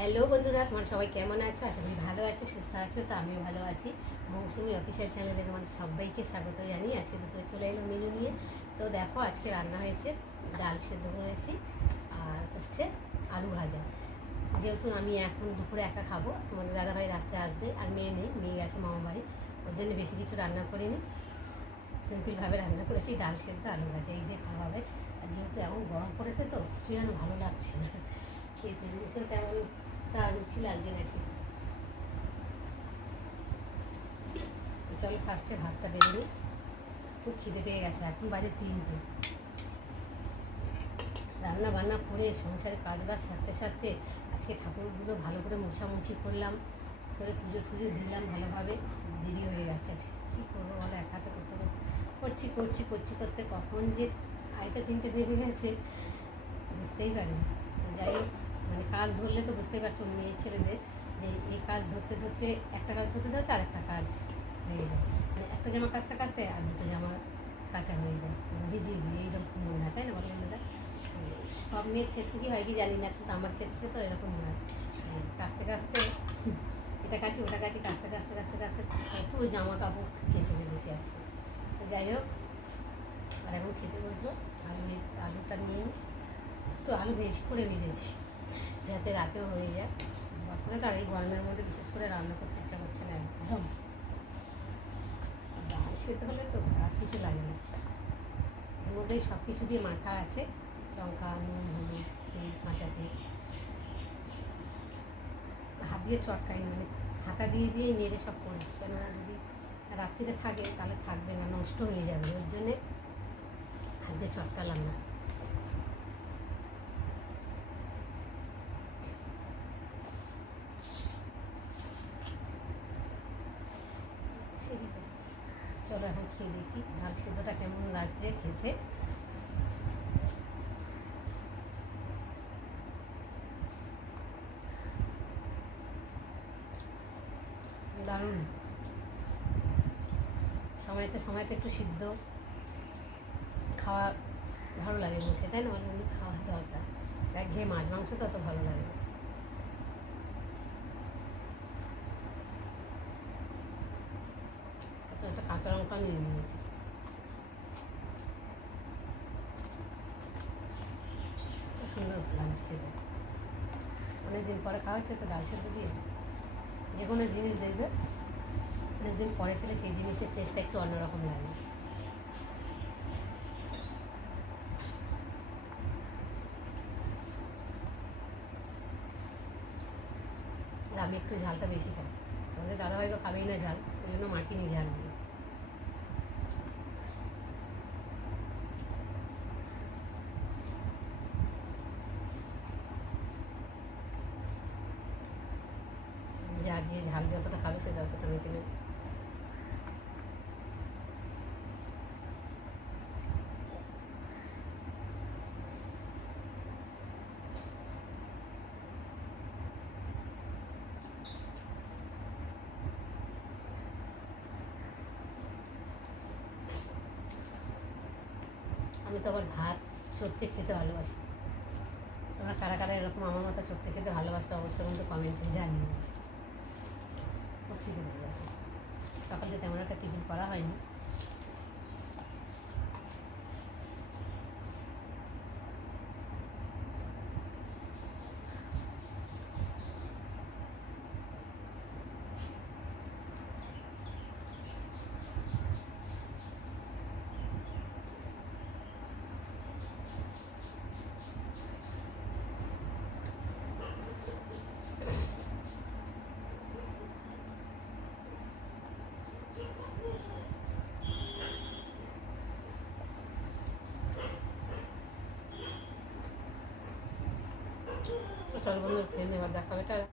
Hello বন্ধুরা, তোমরা সবাই কেমন আছো? আশা করি ভালো আছো, সুস্থ আছো। তো আমিও ভালো আছি। মৌসুমি অফিসিয়াল চ্যানেলে তোমাদের সবাইকে স্বাগত জানিয়ে আজকে দুপুরে চলে এলো মেনু নিয়ে। তো দেখো, আজকে রান্না হয়েছে ডাল সেদ্ধ করেছি আর হচ্ছে আলু ভাজা। যেহেতু আমি এখন দুপুরে একা খাবো, তোমাদের দাদাভাই রাত্রে আসবে আর মেয়ে নেই, মেয়ে গেছে মামা বাড়ি, ওর জন্য বেশি কিছু রান্না করিনি, সিম্পলভাবে রান্না করেছি ডাল সেদ্ধ আলু ভাজা, এই দিয়ে খাওয়া হবে। আর যেহেতু এমন গরম পড়েছে তো কিছু যেন ভালো লাগছে না খেতে, মুখে তেমন রুচি লাগছে নাকি। তো চলো ফার্স্টে ভাতটা বেড়ে নিই, খুব খিদে পেয়ে গেছে, এখন বাজে 3টে। রান্না বান্না করে সংসারে কাজবাজ সারতে সারতে আজকে ঠাকুরগুলো ভালো করে মোছামুছি করলাম, করে পুজো টুজো দিলাম ভালোভাবে, দেরি হয়ে গেছে আজকে। কী করবো বলো, এক হাতে করতে করছি করছি করছি করতে কখন যে 2:30 বেজে গেছে বুঝতেই পারিনি। তো যাই হোক, মানে কাজ ধরলে তো বুঝতেই পারছো মেয়ে ছেলেদের, যে এই কাজ ধরতে ধরতে একটা কাজ ধরতে ধরতে আর একটা কাজ হয়ে যায়, মানে একটা জামা কাচতে কাচতে আর দুটো জামা কাঁচা হয়ে যায়, মানে ভিজিয়ে দিয়ে এইরকম মনে হয়, তাই না বলো বন্ধুরা? সব মেয়ের ক্ষেত্রে কি হয় কি জানি না, কিন্তু আমার ক্ষেত্রে তো এরকম হয়, কাচতে কাচতে এটা কাছি ওটা কাছি, কাচতে কাচতে কাচতে কাচতে কত জামা কাপড় কেচে ফেলেছি আজকে। তো যাই হোক, আর এখন খেতে বসবো। আলুটা নিয়ে একটু আলু বেশি করে ভেজেছি যাতে রাতেও হয়ে যায়। তারপরে তার এই গরমের মধ্যে বিশেষ করে রান্না করতে ইচ্ছা করছে না একদম। ডাল সেদ্ধ হলে তো আর কিছু লাগে না, এর মধ্যেই সব কিছু দিয়ে মাখা আছে, লঙ্কা নুন হলুদ তেল কাঁচা তেল, হাত দিয়ে চটকাই, মানে হাতা দিয়ে দিয়ে নেড়ে সব করেছি, কেননা যদি রাত্রিরে থাকে তাহলে থাকবে না, নষ্ট হয়ে যাবে, ওর জন্যে হাত দিয়ে চটকালাম না। চলো এখন খেয়ে দেখি ডাল সেদ্ধটা কেমন লাগছে খেতে। দারুণ, সময়তে সময়তে একটু সিদ্ধ খাওয়া ভালো লাগে মুখে, তাই না? অন্য খাওয়ার দরকার, ঘিয়ে মাছ মাংস তো অত ভালো লাগে না। একটা কাঁচা লঙ্কা নিয়ে নিয়েছি, খুব সুন্দর লাগছে খেতে। অনেকদিন পরে খাওয়া হচ্ছে তো ডাল সেদ্ধ দিয়ে, যে কোনো জিনিস দেখবে অনেকদিন পরে খেলে সেই জিনিসের টেস্টটা একটু অন্যরকম লাগে। আমি একটু ঝালটা বেশি খাই, আমাদের দাদাভাই তো খাবেই না ঝাল, ওই জন্য মাখিনি ঝাল দিয়ে। যার যে ঝাল যতটা খাবে সে ততটা মেখে নেবে। আমি তো আবার ভাত চটকে খেতে ভালোবাসি, তোমরা কারা কারা এরকম আমার মতো চটকে খেতে ভালোবাসো অবশ্যই কিন্তু কমেন্টে জানিও। খুব খেতে ভালো আছে, সকালে তেমন একটা টিফিন করা হয়নি। তো চল বন্ধু খেয়ে নেবার দেখা হবে।